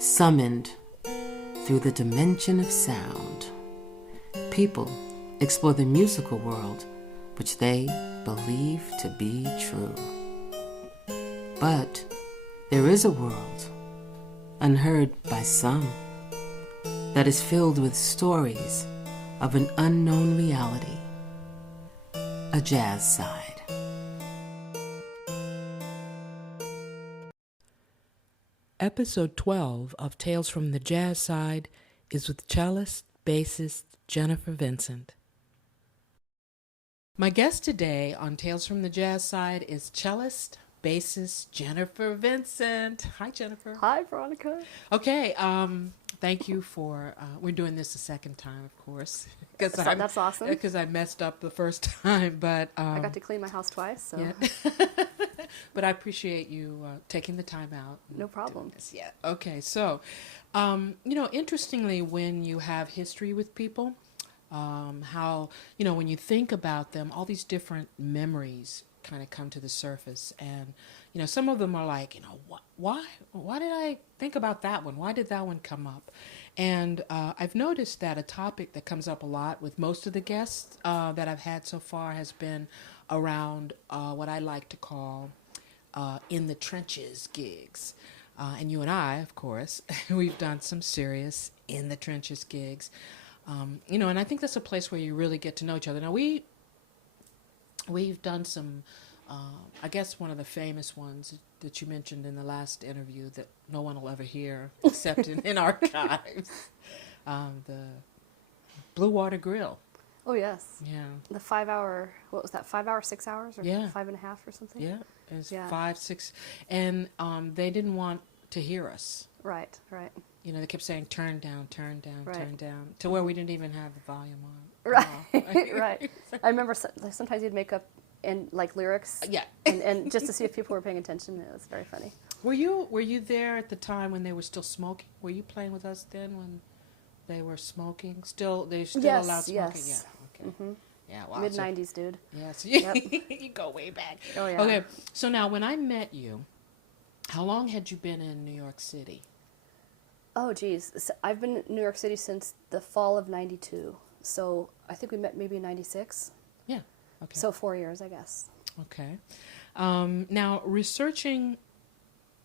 Summoned through the dimension of sound, people explore the musical world which they believe to be true. But there is a world, unheard by some, that is filled with stories of an unknown reality, a jazz side. Episode 12 of Tales from the Jazz Side is with cellist, bassist Jennifer Vincent. My guest today on Tales from the Jazz Side is cellist, bassist Jennifer Vincent. Hi, Jennifer. Hi, Veronica. Okay, thank you for, we're doing this a second time, of course. That's awesome. Because I messed up the first time, but... I got to clean my house twice, so... Yeah. But I appreciate you taking the time out. No problem. Yeah. Okay, so, interestingly, when you have history with people, how, when you think about them, all these different memories kind of come to the surface. And, some of them are like, why did I think about that one? Why did that one come up? And I've noticed that a topic that comes up a lot with most of the guests that I've had so far has been around what I like to call in the trenches gigs. And you and I, of course, we've done some serious in the trenches gigs. And I think that's a place where you really get to know each other. Now, we've done some, I guess one of the famous ones that you mentioned in the last interview that no one will ever hear except in archives, the Blue Water Grill. Oh, yes. Yeah. The 5 hour, what was that, 5 hours, 6 hours? Or yeah. 5.5 or something? Yeah, it was 5, 6. And they didn't want to hear us. Right, right. They kept saying, turn down, turn down, right. turn down, to where we didn't even have the volume on. Right, right. I remember sometimes you'd make up lyrics. Yeah. and just to see if people were paying attention. It was very funny. Were you there at the time when they were still smoking? Were you playing with us then when they were smoking? They still yes, allowed smoking? Yes. Yeah, okay. Mm-hmm. Yeah, wow. Mid-90s, dude. Yes. Yep. You go way back. Oh, yeah. Okay, so now when I met you, how long had you been in New York City? Oh, geez. So I've been in New York City since the fall of 92. So I think we met maybe in 96. Yeah. Okay. So 4 years, I guess. Okay. Now, researching,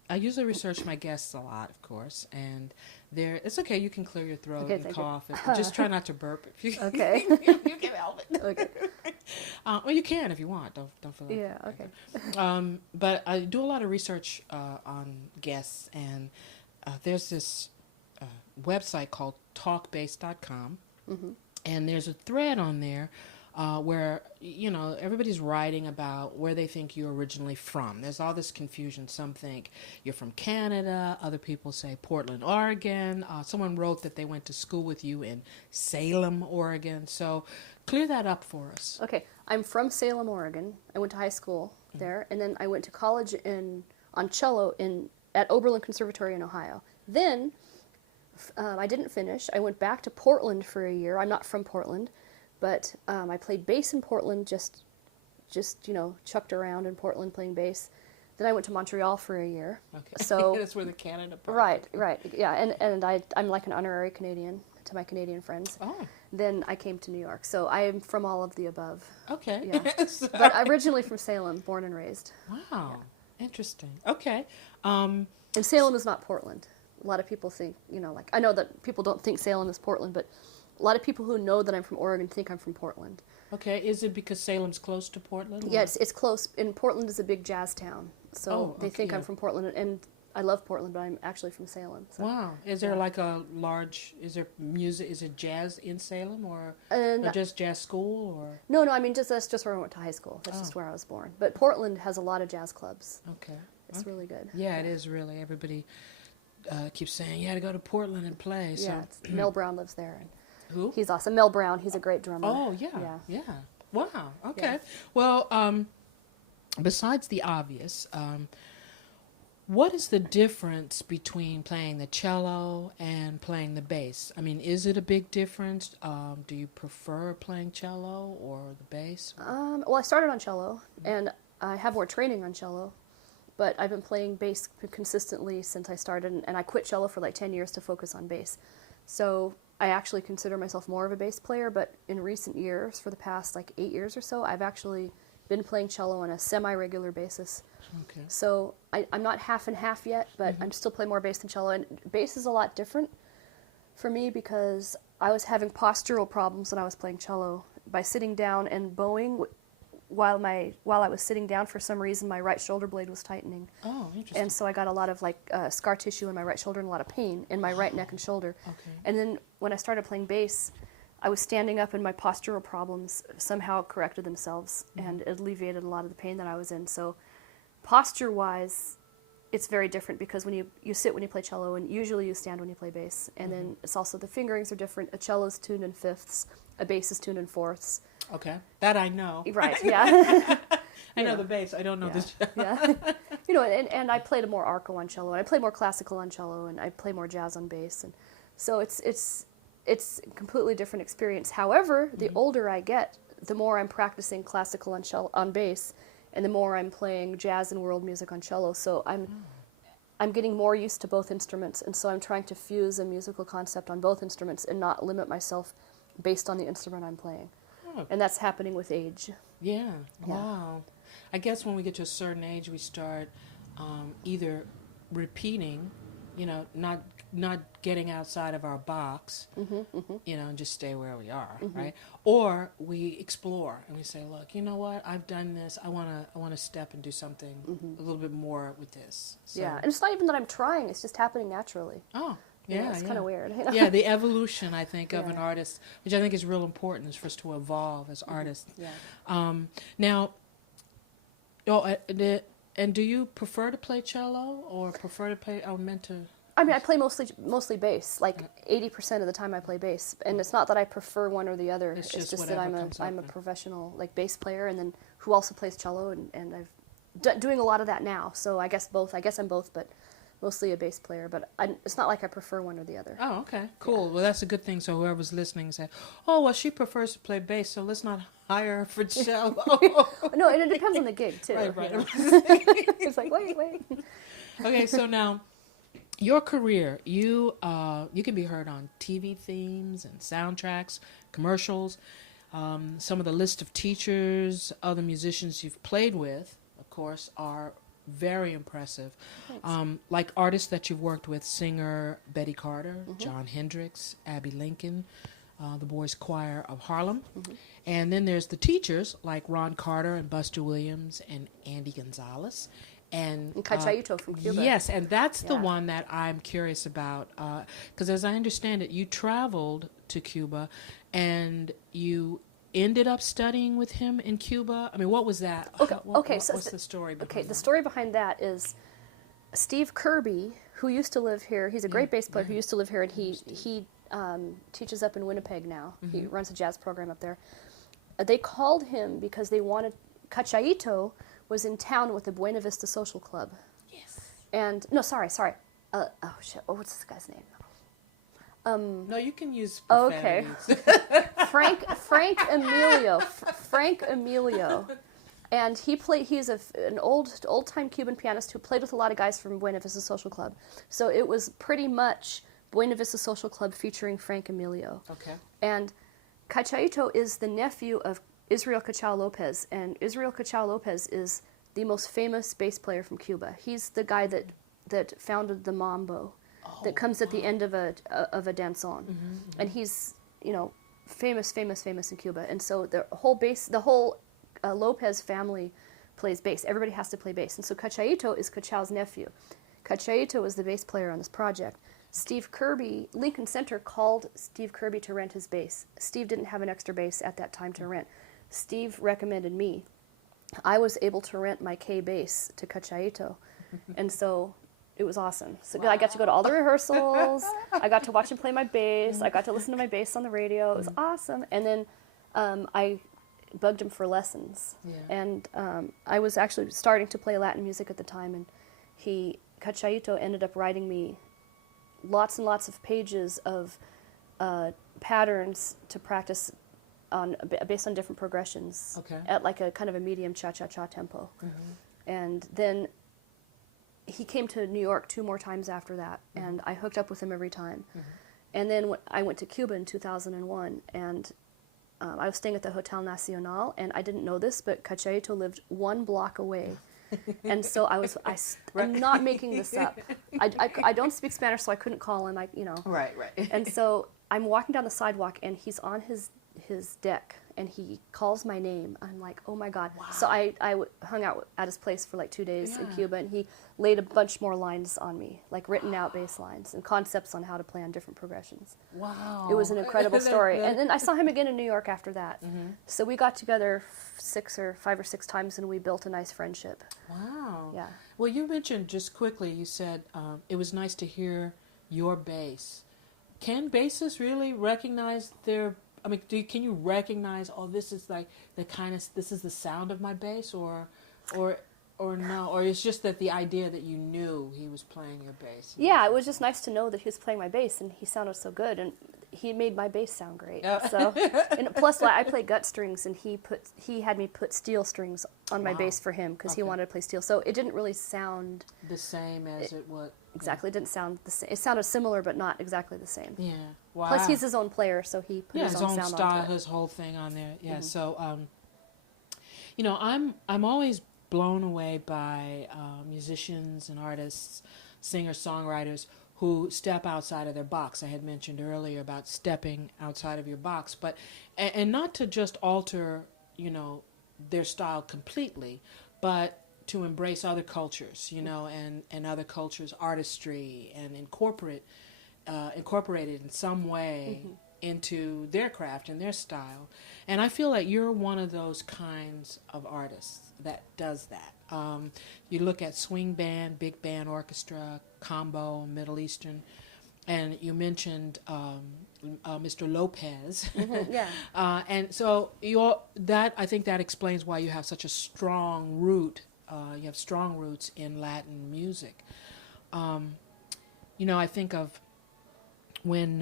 I usually research my guests a lot, of course, and it's okay, you can clear your throat and cough. Just try not to burp. If you, okay. you can help it. Okay. Well, you can if you want. Don't feel like yeah, okay. But I do a lot of research on guests, and there's this website called talkbase.com, mm-hmm. and there's a thread on there where, everybody's writing about where they think you're originally from. There's all this confusion. Some think you're from Canada. Other people say Portland, Oregon. Someone wrote that they went to school with you in Salem, Oregon. So clear that up for us. Okay. I'm from Salem, Oregon. I went to high school there, and then I went to college on cello at Oberlin Conservatory in Ohio. Then I didn't finish. I went back to Portland for a year. I'm not from Portland. But I played bass in Portland, just chucked around in Portland playing bass. Then I went to Montreal for a year. Okay. So that's where the Canada part. Right. Yeah, and I'm like an honorary Canadian to my Canadian friends. Oh. Then I came to New York. So I am from all of the above. Okay. Yeah. But originally from Salem, born and raised. Wow. Yeah. Interesting. Okay. And Salem is not Portland. A lot of people think, I know that people don't think Salem is Portland, but a lot of people who know that I'm from Oregon think I'm from Portland. Okay, is it because Salem's close to Portland? Yeah, it's close. And Portland is a big jazz town, so they think I'm from Portland. And I love Portland, but I'm actually from Salem. So. Wow. Is there is there music, is it jazz in Salem or just jazz school? Or? No, I mean, that's just where I went to high school. That's just where I was born. But Portland has a lot of jazz clubs. Okay. It's really good. Yeah, it is really. Everybody keeps saying, you had to go to Portland and play. So. Yeah, Mel Brown lives there. And who? He's awesome. Mel Brown, he's a great drummer. Oh, yeah. Wow, okay. Yeah. Well, besides the obvious, what is the difference between playing the cello and playing the bass? I mean, is it a big difference? Do you prefer playing cello or the bass? Well, I started on cello, and I have more training on cello. but I've been playing bass consistently since I started, and I quit cello for like 10 years to focus on bass. So I actually consider myself more of a bass player, but in recent years, for the past like 8 years or so, I've actually been playing cello on a semi-regular basis. Okay. So I'm not half and half yet, but I'm still playing more bass than cello, and bass is a lot different for me because I was having postural problems when I was playing cello. By sitting down and bowing, while I was sitting down, for some reason my right shoulder blade was tightening. Oh, interesting. And so I got a lot of like scar tissue in my right shoulder and a lot of pain in my right neck and shoulder. Okay. And then when I started playing bass, I was standing up and my postural problems somehow corrected themselves and alleviated a lot of the pain that I was in. So posture-wise, it's very different because when you sit when you play cello, and usually you stand when you play bass. And then it's also, the fingerings are different. A cello is tuned in fifths, a bass is tuned in fourths. Okay, that I know. Right, yeah. I know the bass. I don't know the cello. Yeah. You know, and I played more arco on cello, and I played more classical on cello, and I play more jazz on bass, and so it's a completely different experience. However, the older I get, the more I'm practicing classical on cello, on bass, and the more I'm playing jazz and world music on cello. So I'm getting more used to both instruments, and so I'm trying to fuse a musical concept on both instruments and not limit myself based on the instrument I'm playing. Oh. And that's happening with age. Yeah. Yeah. Wow. I guess when we get to a certain age, we start either repeating, you know, not getting outside of our box, you know, and just stay where we are, right? Or we explore and we say, look, you know what? I've done this. I want to step and do something a little bit more with this. So. Yeah, and it's not even that I'm trying. It's just happening naturally. Oh. You know, Yeah, it's kind of weird. You know? Yeah, the evolution, I think, of Yeah. an artist, which I think is real important, is for us to evolve as artists. Yeah. Now, and do you prefer to play cello or prefer to play? I meant to. I mean, I play mostly bass. Like 80% of the time, I play bass, and it's not that I prefer one or the other. It's It's just just that whatever comes up, I'm a yeah. professional like bass player, and then who also plays cello, and I've doing a lot of that now. So I guess both. I guess I'm both, but mostly a bass player. But it's not like I prefer one or the other. Oh, okay, cool. Well, that's a good thing. So whoever's listening say, "Oh, well, she prefers to play bass, so let's not hire her for cello." No, and it depends on the gig too. Right. You know? It's like wait. Okay, so now. Your career, you can be heard on TV themes and soundtracks, commercials. Some of the list of teachers, other musicians you've played with, of course, are very impressive. Like artists that you've worked with, singer Betty Carter, Jon Hendricks, Abbey Lincoln, the Boys Choir of Harlem. And then there's the teachers like Ron Carter and Buster Williams and Andy Gonzalez. And Cachayito from Cuba. Yes, and that's the Yeah. one that I'm curious about. Because as I understand it, you traveled to Cuba and you ended up studying with him in Cuba. I mean, what was that? What's the story behind Okay, that? the story behind that is Steve Kirby, who used to live here. He's a great bass player who used to live here, and he teaches up in Winnipeg now. He runs a jazz program up there. They called him because they wanted Cachayito was in town with the Buena Vista Social Club. Yes. And no, sorry. Oh shit! What's this guy's name? No, you can use Okay. profanities. Frank Emilio, and he's an old-time Cuban pianist who played with a lot of guys from Buena Vista Social Club. So it was pretty much Buena Vista Social Club featuring Frank Emilio. Okay. And Cachayito is the nephew of Israel Cachao Lopez, and Israel Cachao Lopez is the most famous bass player from Cuba. He's the guy that founded the mambo, that comes at the end of a danzón, and he's famous in Cuba. And so the whole Lopez family plays bass. Everybody has to play bass, and so Cachayito is Cachao's nephew. Cachayito was the bass player on this project. Steve Kirby, Lincoln Center called Steve Kirby to rent his bass. Steve didn't have an extra bass at that time to rent. Steve recommended me. I was able to rent my K bass to Cachayito, and so it was awesome. So I got to go to all the rehearsals. I got to watch him play my bass. I got to listen to my bass on the radio. It was awesome. And then I bugged him for lessons. Yeah. And I was actually starting to play Latin music at the time, and Cachayito ended up writing me lots and lots of pages of patterns to practice on based on different progressions Okay. at like a kind of a medium cha-cha-cha tempo. And then he came to New York 2 more times after that, and I hooked up with him every time. And then I went to Cuba in 2001, and I was staying at the Hotel Nacional, and I didn't know this, but Cachayito lived 1 block away. And so I'm not making this up. I don't speak Spanish, so I couldn't call him. Right. And so I'm walking down the sidewalk, and he's on his deck, and he calls my name. I'm like, oh my God. Wow. So I hung out at his place for like 2 days in Cuba, and he laid a bunch more lines on me, like written out bass lines and concepts on how to play on different progressions. Wow. It was an incredible story. And then I saw him again in New York after that. So we got together 5 or 6 times, and we built a nice friendship. Wow. Yeah. Well, you mentioned just quickly, you said it was nice to hear your bass. Can bassists really recognize their... I mean, can you recognize, oh, this is like this is the sound of my bass, or no, or it's just that the idea that you knew he was playing your bass? Yeah, it was just nice to know that he was playing my bass, and he sounded so good, and he made my bass sound great. So, and plus, I play gut strings, and he had me put steel strings on my bass for him because he wanted to play steel. So it didn't really sound the same as it would. Exactly, it didn't sound the same. It sounded similar, but not exactly the same. Yeah. Wow. Plus, he's his own player, so he put his own sound style, onto it. his whole thing on there. Yeah. So, I'm always blown away by musicians and artists, singer-songwriters who step outside of their box. I had mentioned earlier about stepping outside of your box, but and not to just alter, their style completely, but to embrace other cultures, and other cultures' artistry, and incorporate it in some way into their craft and their style. And I feel like you're one of those kinds of artists that does that. You look at swing band, big band orchestra, combo, Middle Eastern, and you mentioned Mr. Lopez. And so I think that explains why you have such a strong root. You have strong roots in Latin music. I think of when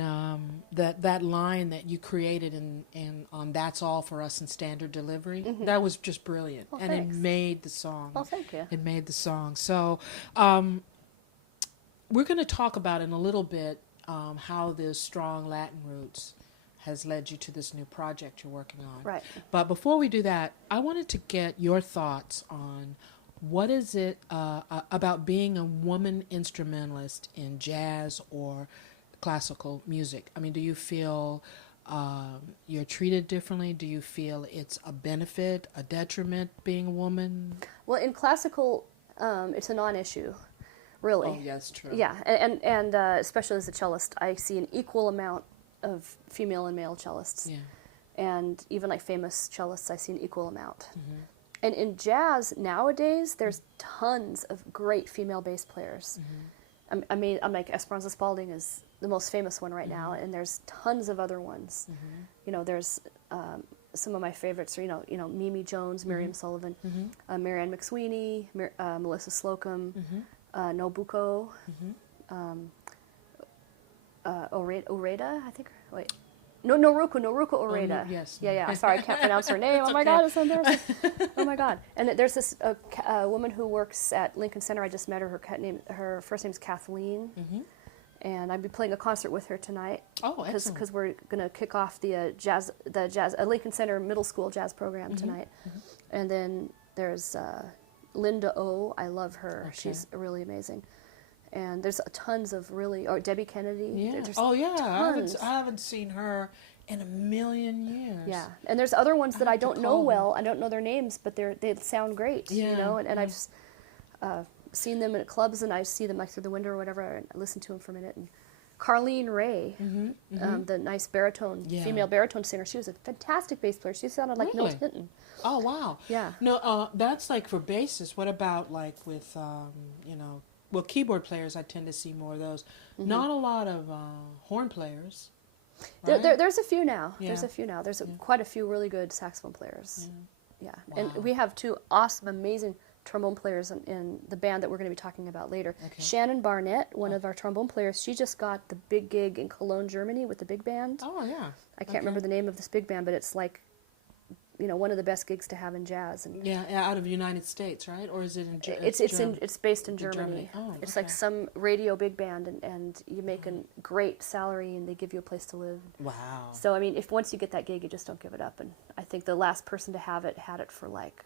that line that you created in on "That's All for Us" in standard delivery, that was just brilliant, Well, and thanks. it made the song. Well, thank you. It made the song. So we're going to talk about in a little bit how the strong Latin roots has led you to this new project you're working on. Right. But before we do that, I wanted to get your thoughts on what is it about being a woman instrumentalist in jazz or classical music? I mean, do you feel you're treated differently? Do you feel it's a benefit, a detriment being a woman? Well, in classical, it's a non-issue, really. Oh, yeah, that's true. Yeah, and especially as a cellist, I see an equal amount of female and male cellists. Yeah. And even like famous cellists, I see an equal amount. And in jazz nowadays, there's tons of great female bass players. I'm like Esperanza Spalding is the most famous one right now, and there's tons of other ones. There's some of my favorites are Mimi Jones, Miriam Sullivan, Marianne McSweeney, Melissa Slocum, Nobuko, Oreda, I think. Wait. Noruko Oreda. Yes. Yeah. Sorry, I can't pronounce her name. Oh my God, it's so embarrassing. Oh my God. And there's this woman who works at Lincoln Center. I just met her. Her first name's Kathleen. And I'll be playing a concert with her tonight. Oh, excellent. Because we're going to kick off the Lincoln Center Middle School jazz program tonight. And then there's Linda O. I love her. Okay. She's really amazing. And there's tons of or Debbie Kennedy. Yeah. There's Tons. I haven't seen her in a million years. Yeah. And there's other ones that I don't know well. I don't know their names, but they sound great. Yeah. And I've just seen them at clubs, and I see them like through the window or whatever, and I listen to them for a minute. And Carlene Ray, the nice female baritone singer, she was a fantastic bass player. She sounded like Milt Hinton. Oh, wow. Yeah. No, that's like for bassists. What about like with, well, keyboard players, I tend to see more of those. Not a lot of horn players. Right? There's a few now. Yeah. There's a few now. There's quite a few really good saxophone players. Yeah. Wow. And we have 2 awesome, amazing trombone players in the band that we're going to be talking about later. Okay. Shannon Barnett, one of our trombone players, she just got the big gig in Cologne, Germany with the big band. Oh, yeah. I can't remember the name of this big band, but it's like, one of the best gigs to have in jazz. And yeah, out of the United States, right? Or is it in Germany? It's based in Germany. Oh, it's okay. like some radio big band, and you make a great salary, and they give you a place to live. Wow. So I mean, if once you get that gig, you just don't give it up. And I think the last person to have it had it for like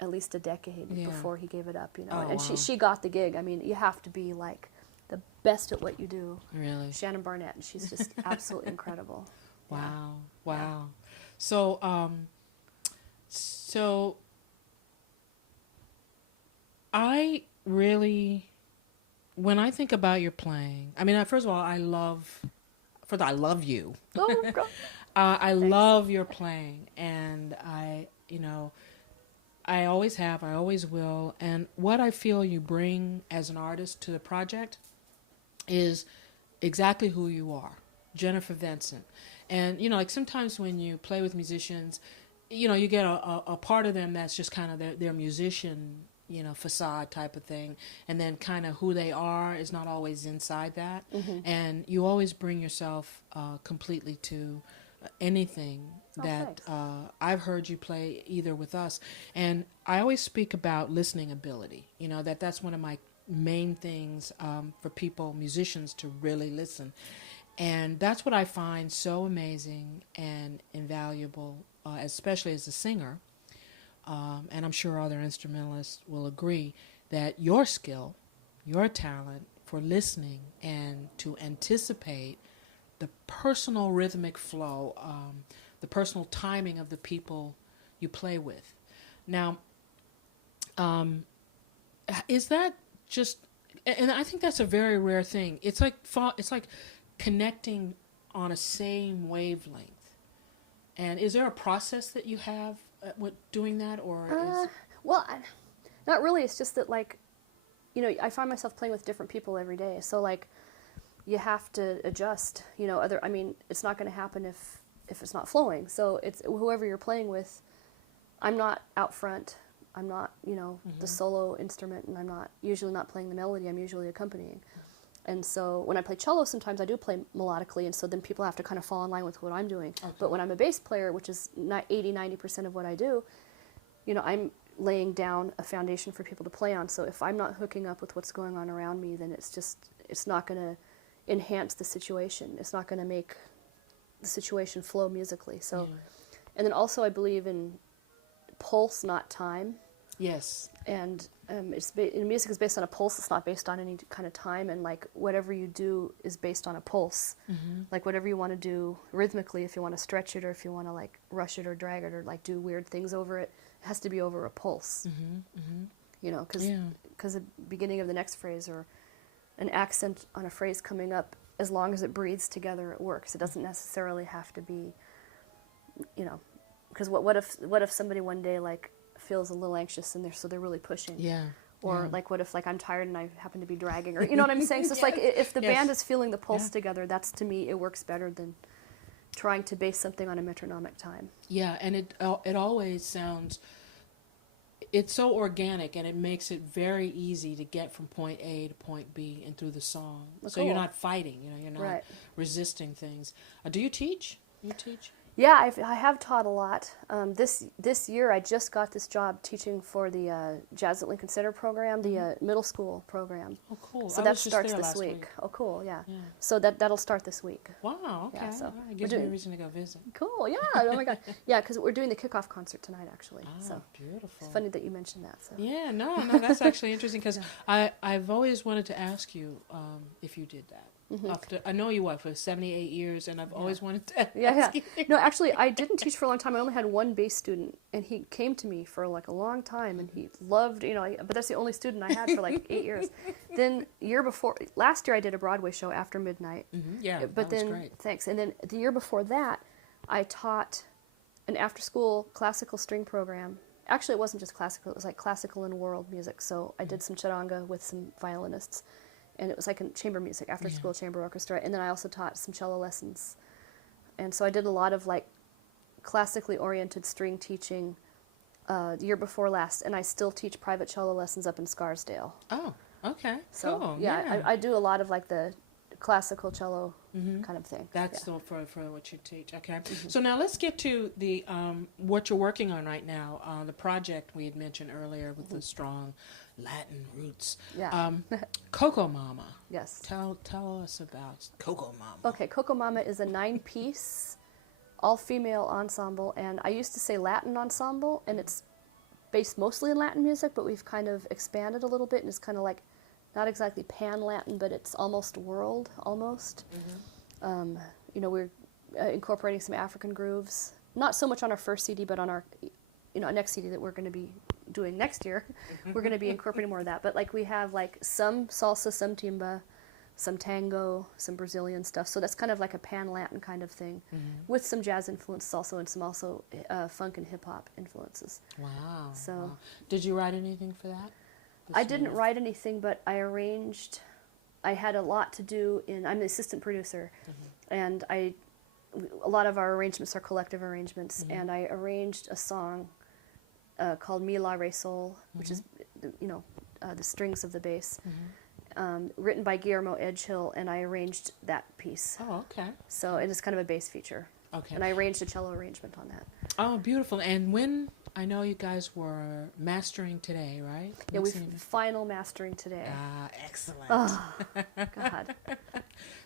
at least a decade before he gave it up. Oh, and wow. she got the gig. I mean, you have to be like the best at what you do. Really? Shannon Barnett, and she's just absolutely incredible. Wow. Wow. So, so I really, when I think about your playing, I mean, first of all, I love you. Oh, God. I love your playing, and I always have, I always will, and what I feel you bring as an artist to the project is exactly who you are, Jennifer Vincent. And, like sometimes when you play with musicians, you get a part of them that's just kind of their musician, facade type of thing. And then kind of who they are is not always inside that. Mm-hmm. And you always bring yourself completely to anything that I've heard you play either with us. And I always speak about listening ability, that's one of my main things for people, musicians, to really listen. And that's what I find so amazing and invaluable, especially as a singer, and I'm sure other instrumentalists will agree, that your skill, your talent for listening and to anticipate the personal rhythmic flow, the personal timing of the people you play with. Now, is that just, and I think that's a very rare thing. It's like connecting on a same wavelength. And is there a process that you have with doing that, or well, not really. It's just that, like, I find myself playing with different people every day. So, like, you have to adjust. I mean, it's not going to happen if it's not flowing. So it's whoever you're playing with. I'm not out front. I'm not, the solo instrument, and I'm not usually not playing the melody. I'm usually accompanying. And so when I play cello, sometimes I do play melodically, and so then people have to kind of fall in line with what I'm doing. Okay. But when I'm a bass player, which is 80-90% of what I do, I'm laying down a foundation for people to play on. So if I'm not hooking up with what's going on around me, then it's not going to enhance the situation. It's not going to make the situation flow musically. So, and then also I believe in pulse, not time. Yes. And music is based on a pulse. It's not based on any kind of time. And like whatever you do is based on a pulse. Mm-hmm. Like whatever you want to do rhythmically, if you want to stretch it or if you want to like rush it or drag it or like do weird things over it, it has to be over a pulse. Mm-hmm. Mm-hmm. Because the beginning of the next phrase or an accent on a phrase coming up, as long as it breathes together, it works. It doesn't necessarily have to be, because what if somebody one day like feels a little anxious and they're really pushing. Yeah. Or like what if like I'm tired and I happen to be dragging, or you know what I'm saying? So it's like if the band is feeling the pulse together, that's, to me, it works better than trying to base something on a metronomic time. Yeah, and it always sounds, it's so organic, and it makes it very easy to get from point A to point B and through the song. So cool. You're not fighting, you're not resisting things. Do you teach? You teach? Yeah, I have taught a lot. This year, I just got this job teaching for the Jazz at Lincoln Center program, the middle school program. Oh, cool. So that starts this week. Oh, cool, yeah. So that'll start this week. Wow, okay. Yeah, so it gives me a reason to go visit. Cool, yeah. Oh, my God. Yeah, because we're doing the kickoff concert tonight, actually. Oh, so beautiful. It's funny that you mentioned that. So. Yeah, no, that's actually interesting, because I've always wanted to ask you if you did that. Mm-hmm. I know you for 78 years, and I've always wanted to ask you. No, actually, I didn't teach for a long time. I only had one bass student, and he came to me for like a long time, and he loved, but that's the only student I had for like 8 years. Then last year I did a Broadway show, After Midnight. Mm-hmm. Yeah, but that was great. Thanks. And then the year before that, I taught an after-school classical string program. Actually, it wasn't just classical. It was like classical and world music. So I did some charanga with some violinists. And it was like in chamber music, after-school chamber orchestra. And then I also taught some cello lessons. And so I did a lot of like classically oriented string teaching the year before last. And I still teach private cello lessons up in Scarsdale. Oh, okay. So, cool. Yeah. I do a lot of like the classical cello kind of thing. That's the for what you teach. Okay. So now let's get to the what you're working on right now. The project we had mentioned earlier with the strong Latin roots. Yeah. Coco Mama. Yes. Tell us about Coco Mama. Okay, Coco Mama is a 9-piece, all-female ensemble, and I used to say Latin ensemble, and it's based mostly in Latin music, but we've kind of expanded a little bit, and it's kind of like not exactly pan-Latin, but it's almost world, almost. We're incorporating some African grooves, not so much on our first CD, but on our next CD that we're going to be doing next year. We're going to be incorporating more of that, but like we have like some salsa, some timba, some tango, some Brazilian stuff, so that's kind of like a pan-Latin kind of thing, with some jazz influences also, and some also funk and hip-hop influences. Wow. So, wow. Did you write anything for that? I didn't write anything, but I arranged. I had a lot to do I'm the assistant producer, and a lot of our arrangements are collective arrangements, and I arranged a song called Mi La Re Sol, which is, the strings of the bass, written by Guillermo Edgehill, and I arranged that piece. Oh, okay. So it is kind of a bass feature. Okay. And I arranged a cello arrangement on that. Oh, beautiful. And when, I know you guys were mastering today, right? Yeah, we've final mastering today. Ah, excellent. Oh, God.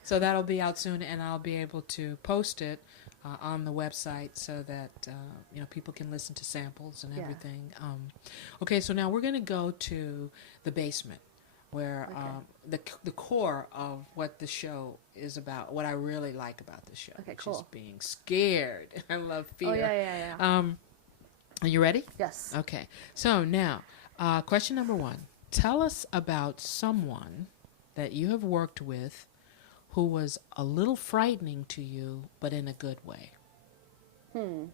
So that'll be out soon, and I'll be able to post it on the website so that people can listen to samples and everything. Okay, so now we're going to go to the basement, where the core of what the show is about, what I really like about the show, which is being scared. I love fear. Oh, yeah. Are you ready? Yes. Okay. So now, question number 1. Tell us about someone that you have worked with who was a little frightening to you, but in a good way. Oh,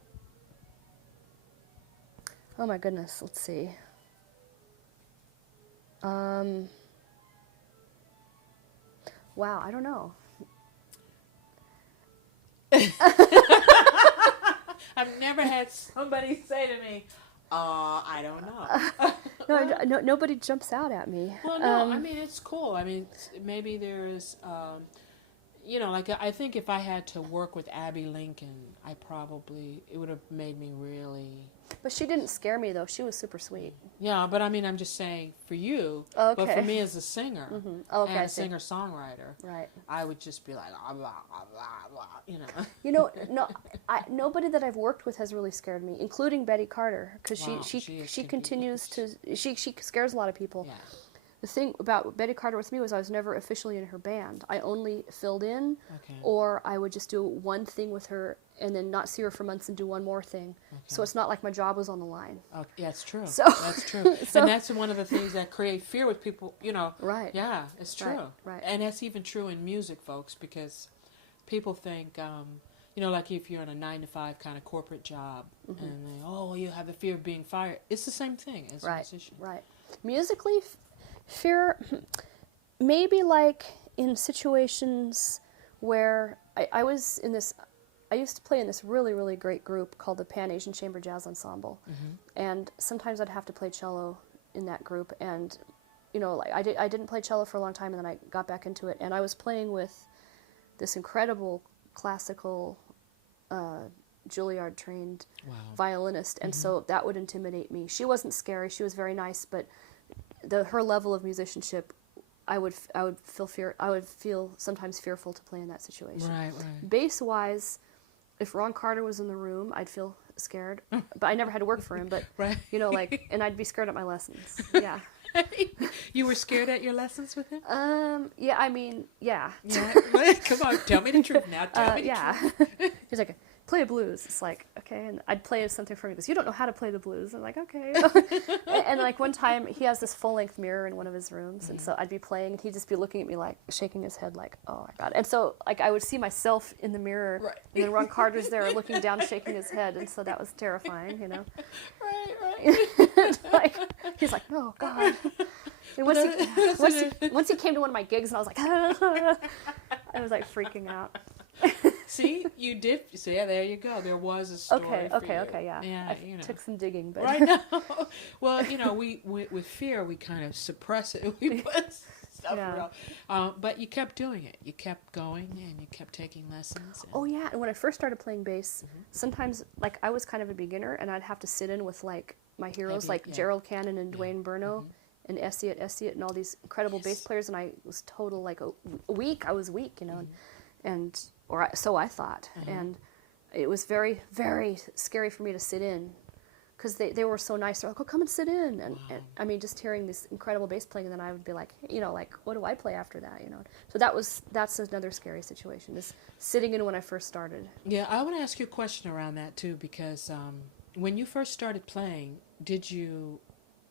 my goodness. Let's see. Wow, I don't know. I've never had somebody say to me, I don't know. Nobody jumps out at me. Well, no, I mean, it's cool. I mean, maybe there's, I think if I had to work with Abbey Lincoln, it would have made me really... But she didn't scare me, though. She was super sweet. Yeah, but I mean, I'm just saying for you, okay. But for me as a singer and a singer-songwriter, right. I would just be like, blah, blah, blah, Nobody that I've worked with has really scared me, including Betty Carter, because she continues to, she scares a lot of people. Yeah. The thing about Betty Carter with me was I was never officially in her band. I only filled in, or I would just do one thing with her and then not see her for months and do one more thing. Okay. So it's not like my job was on the line. Oh, yeah, it's true. So, that's true. And that's one of the things that create fear with people, Right. Yeah, it's true. Right. And that's even true in music, folks, because people think, like if you're in a 9-to-5 kind of corporate job, and they, you have the fear of being fired. It's the same thing as a musician. Right. Musically, fear, maybe like in situations where I used to play in this really, really great group called the Pan Asian Chamber Jazz Ensemble, and sometimes I'd have to play cello in that group, and I didn't play cello for a long time, and then I got back into it, and I was playing with this incredible classical Juilliard trained violinist, and so that would intimidate me. She wasn't scary; she was very nice, but her level of musicianship, I would feel sometimes fearful to play in that situation. Right. Bass wise, if Ron Carter was in the room, I'd feel scared. But I never had to work for him. But and I'd be scared at my lessons. Yeah. You were scared at your lessons with him? Yeah. I mean, yeah. Yeah. Come on, tell me the truth now. Tell me the truth. He's like, play a blues. It's like, okay, and I'd play something for him. He goes, you don't know how to play the blues. I'm like, okay. and like one time, he has this full-length mirror in one of his rooms, and so I'd be playing, and he'd just be looking at me like, shaking his head like, oh my God. And so like I would see myself in the mirror, and then Ron Carter's there looking down, shaking his head, and so that was terrifying, Right. Like, he's like, oh God. And once he came to one of my gigs, and I was like, I was like freaking out. See, you did. See, yeah, there you go. There was a story. Okay, yeah. Yeah, took some digging, but right now. Well, we with fear we kind of suppress it. We put stuff. But you kept doing it. You kept going, and you kept taking lessons. Oh yeah, and when I first started playing bass, sometimes like I was kind of a beginner, and I'd have to sit in with like my heroes, like Gerald Cannon and Dwayne Burno, and Essie and all these incredible bass players, and I was total like weak. I was weak, you know, so I thought, and it was very, very scary for me to sit in. Because they were so nice. They're like, oh, come and sit in. And I mean, just hearing this incredible bass playing, and then I would be like, you know, like, what do I play after that, you know? So that's another scary situation, is sitting in when I first started. Yeah, I want to ask you a question around that, too, because when you first started playing, did you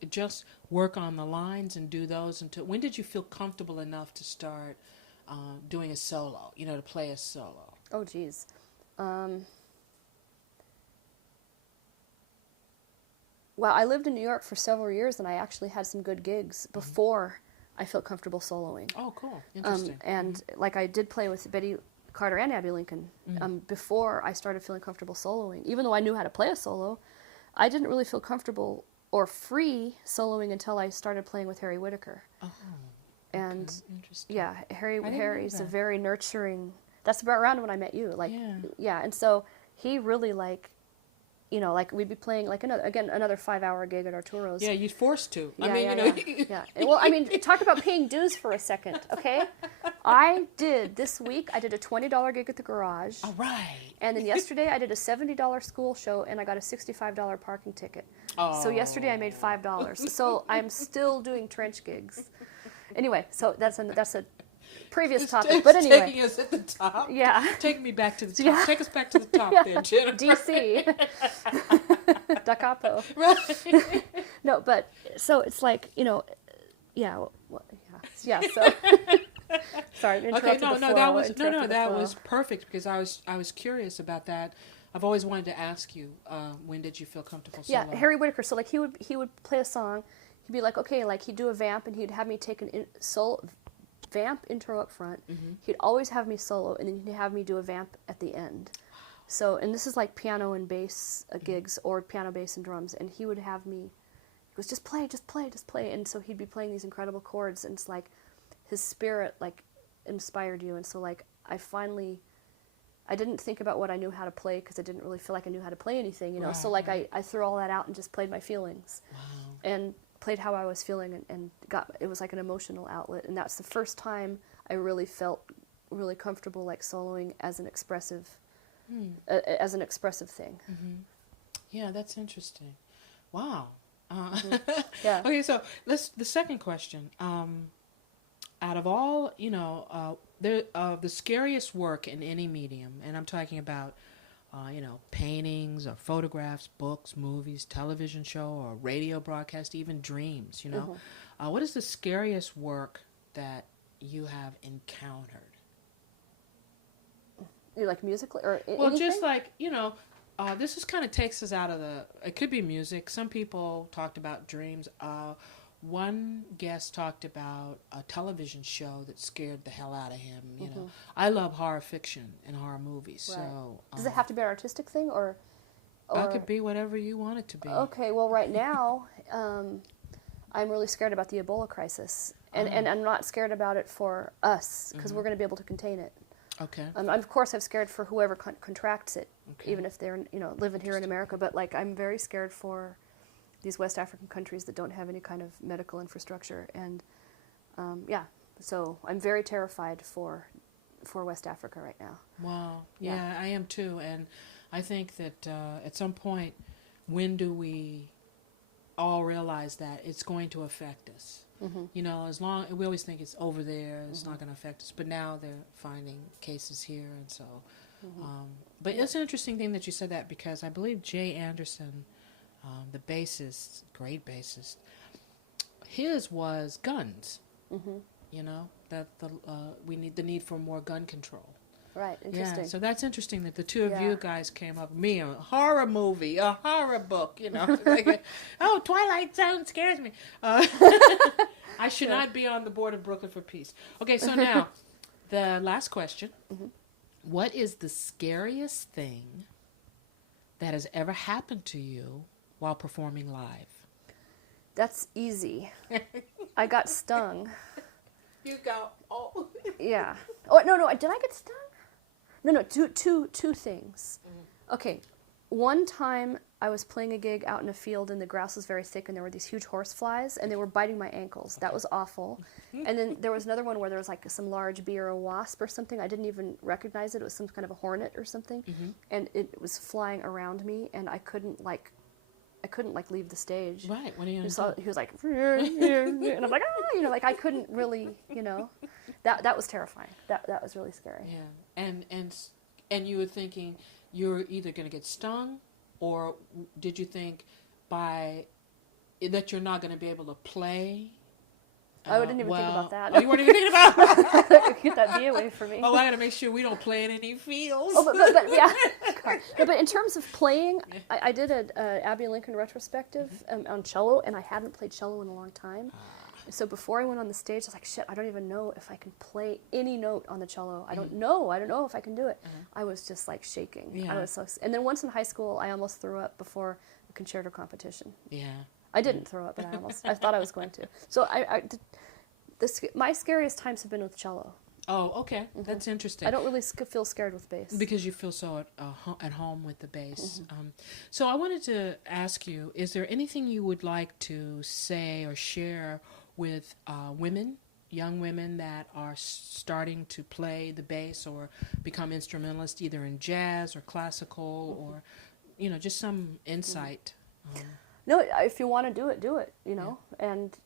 just work on the lines and do those until, when did you feel comfortable enough to start doing a solo, you know, to play a solo? Oh, geez. Well, I lived in New York for several years, and I actually had some good gigs before I felt comfortable soloing. Oh, cool. Interesting. And like I did play with Betty Carter and Abbey Lincoln before I started feeling comfortable soloing. Even though I knew how to play a solo, I didn't really feel comfortable or free soloing until I started playing with Harry Whitteaker. Oh, and interesting. Yeah, Harry's a very nurturing. That's about around when I met you. Like, yeah, and so he really like. You know, like we'd be playing like another 5-hour gig at Arturo's. Yeah, you're forced to. Yeah, I mean, yeah, you know. Yeah. Well, I mean, talk about paying dues for a second, okay? This week, I did a $20 gig at the Garage. All right. And then yesterday, I did a $70 school show, and I got a $65 parking ticket. Oh. So yesterday, I made $5. So I'm still doing trench gigs. Anyway, so that's a previous topic, but anyway. Taking us at the top. Yeah. Take me back to the top. Yeah. Take us back to the top there, Jennifer. DC. Da capo. Right. No, but, so it's like, you know, so. Sorry, okay, that was perfect, because I was curious about that. I've always wanted to ask you, when did you feel comfortable solo? Yeah, Harry Whitteaker. So like he would play a song, he'd be like, okay, like he'd do a vamp, and he'd have me take an solo vamp intro up front. He'd always have me solo, and then he'd have me do a vamp at the end. So, and this is like piano and bass gigs, or piano, bass, and drums, and he would have me, he goes, just play, and so he'd be playing these incredible chords, and it's like his spirit like inspired you, and so like I didn't think about what I knew how to play, because I didn't really feel like I knew how to play anything, you know, so like I threw all that out and just played my feelings. Wow. And played how I was feeling, and it was like an emotional outlet, and that's the first time I really felt really comfortable like soloing as an expressive thing. Yeah, that's interesting. Wow. Yeah. Okay, so the second question. Out of all, you know, the scariest work in any medium, and I'm talking about you know, paintings or photographs, books, movies, television show or radio broadcast, even dreams, you know. What is the scariest work that you have encountered? You like musically or well, anything? Just like, you know, this just kind of takes us out of it could be music. Some people talked about dreams. One guest talked about a television show that scared the hell out of him. You know, I love horror fiction and horror movies. Right. So does it have to be an artistic thing, or it could be whatever you want it to be? Okay, well, right now, I'm really scared about the Ebola crisis, and I'm not scared about it for us, because we're going to be able to contain it. Okay. Of course, I'm scared for whoever contracts it, even if they're living here in America. But like, I'm very scared for these West African countries that don't have any kind of medical infrastructure, and so I'm very terrified for West Africa right now. Wow. Yeah, I am too, and I think that at some point, when do we all realize that it's going to affect us? You know, we always think it's over there, it's not going to affect us, but now they're finding cases here, and so. But it's an interesting thing that you said that, because I believe Jay Anderson, the bassist, great bassist, his was guns. You know, that we need the need for more gun control. Right, interesting. Yeah, so that's interesting that the two of you guys came up with me, a horror movie, a horror book, you know. Like, oh, Twilight Zone scares me. I should not be on the board of Brooklyn for Peace. Okay, so now, the last question. What is the scariest thing that has ever happened to you while performing live? That's easy. I got stung. You go, oh. Yeah. Oh, no, did I get stung? No, two things. Okay, one time I was playing a gig out in a field and the grass was very thick and there were these huge horse flies and they were biting my ankles. That was awful. And then there was another one where there was like some large bee or a wasp or something. I didn't even recognize it. It was some kind of a hornet or something. And it was flying around me and I couldn't leave the stage. Right, what are you going to do? He was like, and I'm like, ah, you know, like I couldn't really, you know, that was terrifying. That was really scary. Yeah, and you were thinking you're either going to get stung, or did you think that you're not going to be able to play? I didn't even think about that. Oh, you weren't even thinking about that. Get that bee away from me. Oh, I got to make sure we don't play in any fields. Oh, but yeah. No, but in terms of playing, I did an Abbey Lincoln retrospective on cello, and I hadn't played cello in a long time. So before I went on the stage, I was like, shit, I don't even know if I can play any note on the cello. I don't know if I can do it. I was just like shaking. Yeah. I was so, and then once in high school, I almost threw up before a concerto competition. Yeah. I didn't throw up, but I thought I was going to. So my scariest times have been with cello. Oh, okay. That's interesting. I don't really feel scared with bass. Because you feel so at home with the bass. So I wanted to ask you, is there anything you would like to say or share with young women that are starting to play the bass or become instrumentalists, either in jazz or classical or, you know, just some insight? No, if you want to do it, you know. Yeah. And,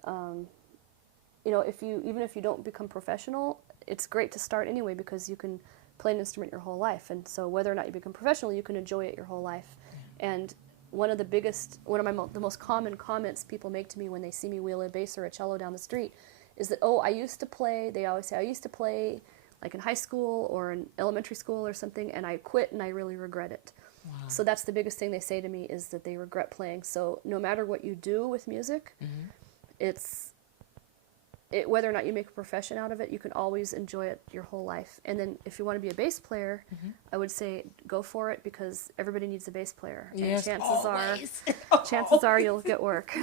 you know, even if you don't become professional, it's great to start anyway because you can play an instrument your whole life. And so whether or not you become professional, you can enjoy it your whole life. Yeah. And one of the most common comments people make to me when they see me wheel a bass or a cello down the street is that, oh, I used to play, they always say, I used to play like in high school or in elementary school or something, and I quit and I really regret it. Wow. So that's the biggest thing they say to me is that they regret playing. So no matter what you do with music, whether or not you make a profession out of it, you can always enjoy it your whole life. And then if you want to be a bass player, I would say go for it because everybody needs a bass player. Yes, and always. chances are you'll get work.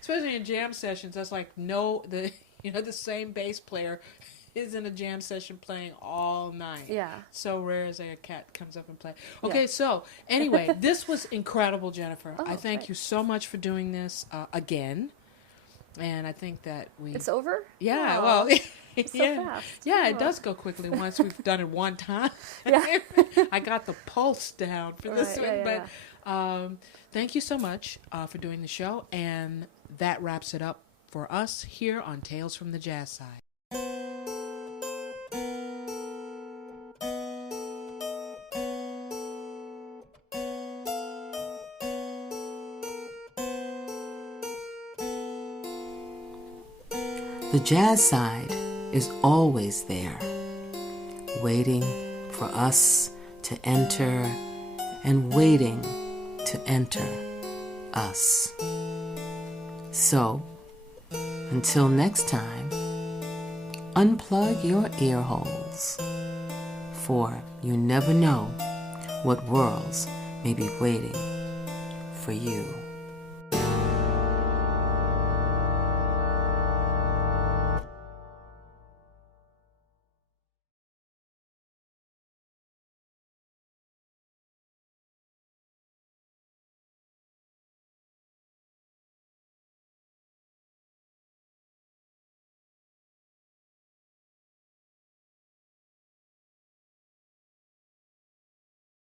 Especially in jam sessions, that's like the same bass player is in a jam session playing all night. Yeah. So rare as a cat comes up and play. Okay, so anyway, this was incredible, Jennifer. I thank you so much for doing this again. And I think that It's over? Yeah, wow. well, so fast. Yeah, it does go quickly once we've done it one time. Yeah. I got the pulse down for this one. But thank you so much for doing the show. And that wraps it up for us here on Tales from the Jazz Side. The jazz side is always there, waiting for us to enter and waiting to enter us. So, until next time, unplug your ear holes, for you never know what worlds may be waiting for you.